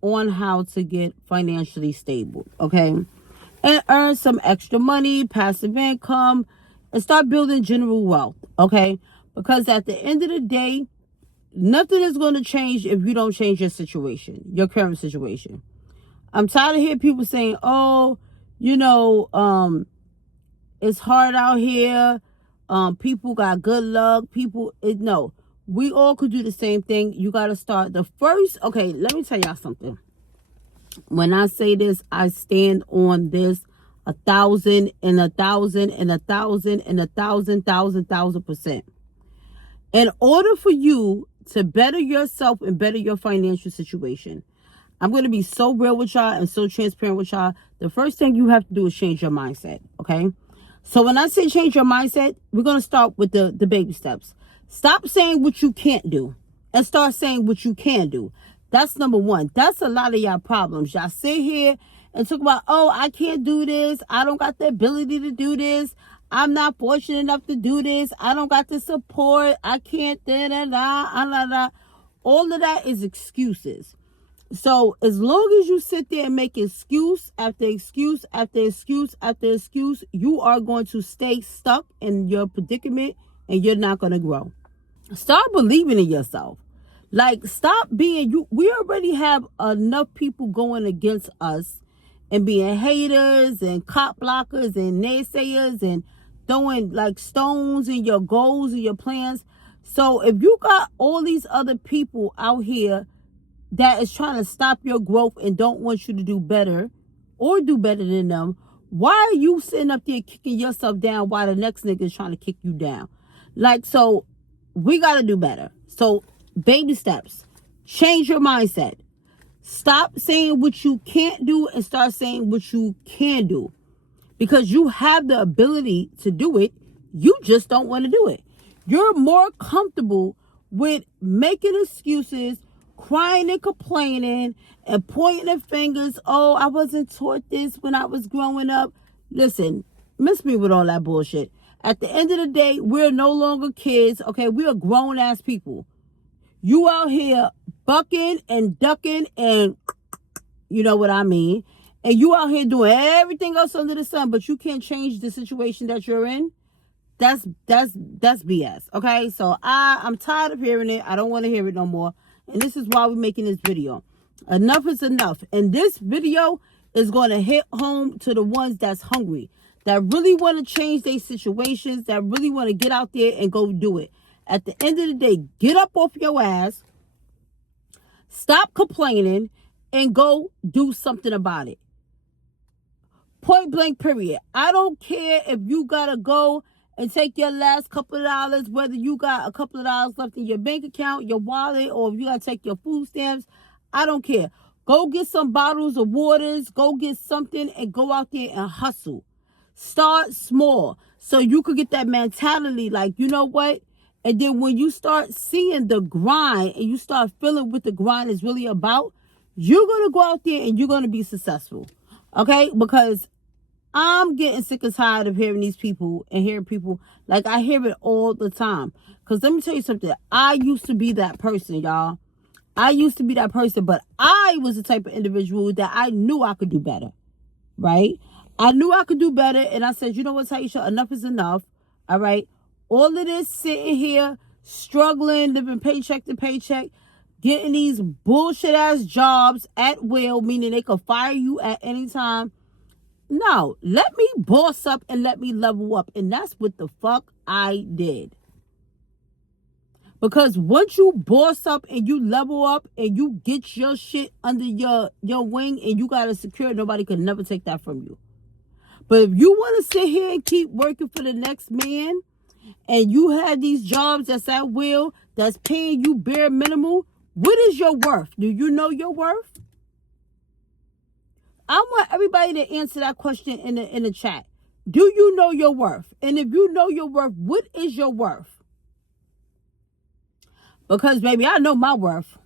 on how to get financially stable, okay? And earn some extra money, passive income, and start building general wealth, okay? Because at the end of the day, nothing is going to change if you don't change your situation, your current situation. I'm tired of hearing people saying, oh, you know, it's hard out here. People got good luck. No, we all could do the same thing. You got to start the first. Okay, let me tell y'all something. When I say this, I stand on this 1,000 and 1,000 and 1,000 and 1,000,000,000%. In order for you to better yourself and better your financial situation, I'm going to be so real with y'all and so transparent with y'all. The first thing you have to do is change your mindset, okay? So when I say change your mindset, we're going to start with the baby steps. Stop saying what you can't do and start saying what you can do. That's number one. That's a lot of y'all problems. Y'all sit here and talk about, oh, I can't do this. I don't got the ability to do this. I'm not fortunate enough to do this. I don't got the support. I can't, da-da-da. All of that is excuses. So as long as you sit there and make excuse after excuse after excuse after excuse, you are going to stay stuck in your predicament and you're not going to grow. Start believing in yourself. Like, stop being you. We already have enough people going against us and being haters and cop blockers and naysayers and throwing like stones in your goals and your plans. So if you got all these other people out here that is trying to stop your growth and don't want you to do better or do better than them, why are you sitting up there kicking yourself down while the next nigga is trying to kick you down? Like, so we got to do better. So baby steps, change your mindset. Stop saying what you can't do and start saying what you can do, because you have the ability to do it. You just don't want to do it. You're more comfortable with making excuses, crying and complaining and pointing the fingers. Oh, I wasn't taught this when I was growing up. Listen, miss me with all that bullshit. At the end of the day, we're no longer kids, okay? We are grown-ass people. You out here bucking and ducking and you know what I mean. And you out here doing everything else under the sun, but you can't change the situation that you're in. That's BS, okay? So I'm tired of hearing it. I don't want to hear it no more. And this is why we're making this video. Enough is enough. And this video is going to hit home to the ones that's hungry, that really want to change their situations, that really want to get out there and go do it. At the end of the day, get up off your ass, stop complaining, and go do something about it. Point blank, period. I don't care if you got to go and take your last couple of dollars, whether you got a couple of dollars left in your bank account, your wallet, or if you got to take your food stamps. I don't care. Go get some bottles of waters, go get something, and go out there and hustle. Start small so you could get that mentality like, you know what? And then when you start seeing the grind and you start feeling what the grind is really about, you're going to go out there and you're going to be successful. Okay? Because I'm getting sick and tired of hearing these people and hearing people, like I hear it all the time. Because let me tell you something. I used to be that person, y'all. I used to be that person, but I was the type of individual that I knew I could do better. Right? I knew I could do better. And I said, you know what, Tyeesha, enough is enough. All right? All of this sitting here, struggling, living paycheck to paycheck, getting these bullshit ass jobs at will, meaning they could fire you at any time. No, let me boss up and let me level up. And that's what the fuck I did. Because once you boss up and you level up and you get your shit under your wing and you got it secure, nobody can never take that from you. But if you want to sit here and keep working for the next man and you have these jobs that's at will, that's paying you bare minimal, what is your worth? Do you know your worth? I want everybody to answer that question in the chat. Do you know your worth? And if you know your worth, what is your worth? Because, baby, I know my worth.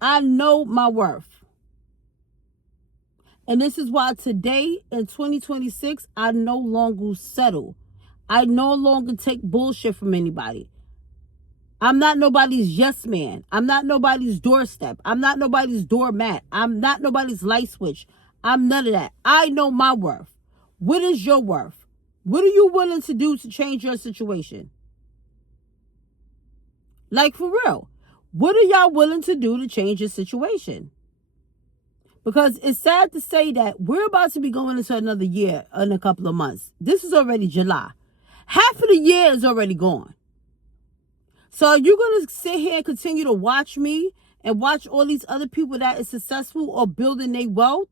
I know my worth. And this is why today in 2026, I no longer settle. I no longer take bullshit from anybody. I'm not nobody's yes man. I'm not nobody's doorstep. I'm not nobody's doormat. I'm not nobody's light switch. I'm none of that. I know my worth. What is your worth? What are you willing to do to change your situation? Like, for real. What are y'all willing to do to change your situation? Because it's sad to say that we're about to be going into another year in a couple of months. This is already July. Half of the year is already gone. So are you going to sit here and continue to watch me and watch all these other people that is successful or building their wealth?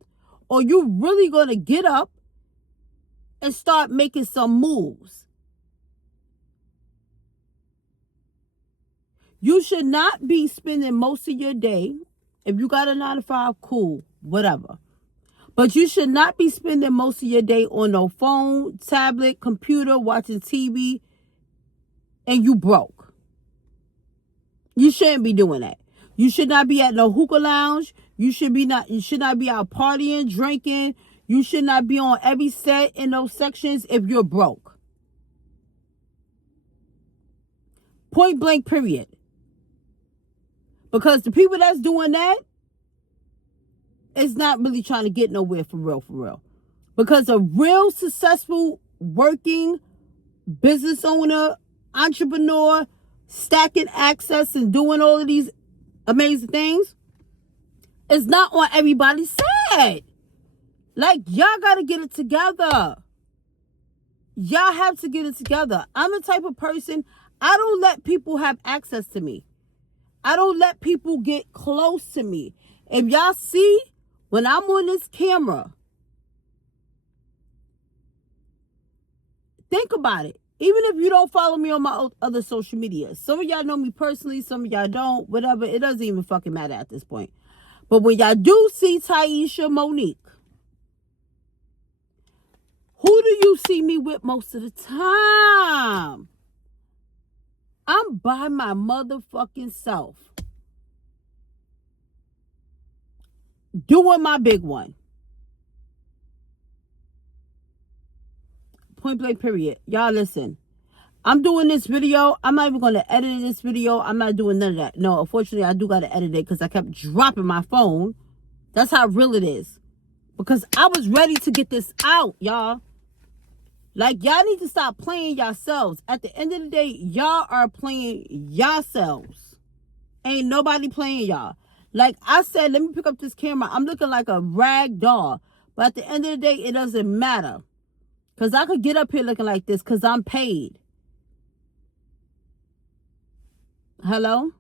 Or you really going to get up and start making some moves? You should not be spending most of your day, if you got a 9 to 5, cool, whatever. But you should not be spending most of your day on no phone, tablet, computer, watching TV, and you broke. You shouldn't be doing that. You should not be at no hookah lounge. You should not be out partying, drinking. You should not be on every set in those sections if you're broke. Point blank, period. Because the people that's doing that is not really trying to get nowhere for real. Because a real successful working business owner, entrepreneur, stacking access and doing all of these amazing things is not on everybody's side. Like, y'all gotta get it together. Y'all have to get it together. I'm the type of person, I don't let people have access to me. I don't let people get close to me. If y'all see, when I'm on this camera, think about it. Even if you don't follow me on my other social media. Some of y'all know me personally, some of y'all don't, whatever. It doesn't even fucking matter at this point. But when y'all do see Tyeesha Monique, who do you see me with most of the time? I'm by my motherfucking self. Doing my big one. Point blank, period. Y'all listen. I'm doing this video. I'm not even going to edit this video. I'm not doing none of that. No, unfortunately, I do got to edit it because I kept dropping my phone. That's how real it is. Because I was ready to get this out, y'all. Like, y'all need to stop playing yourselves. At the end of the day, y'all are playing yourselves. Ain't nobody playing y'all. Like I said, let me pick up this camera. I'm looking like a rag doll. But at the end of the day, it doesn't matter. Because I could get up here looking like this because I'm paid. Hello?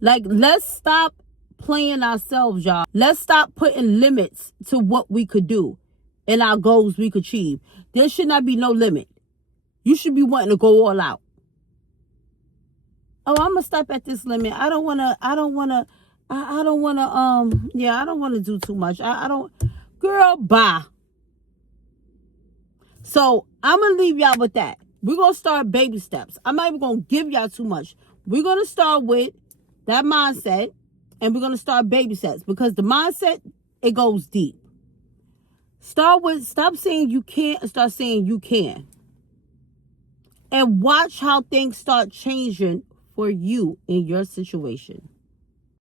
Like, let's stop playing ourselves, y'all. Let's stop putting limits to what we could do and our goals we could achieve. There should not be no limit. You should be wanting to go all out. Oh, I'm going to stop at this limit. I don't want to do too much. Girl, bye. So, I'm going to leave y'all with that. We're going to start baby steps. I'm not even going to give y'all too much. We're going to start with that mindset, and we're going to start baby steps because the mindset, it goes deep. Stop saying you can't and start saying you can. And watch how things start changing for you in your situation.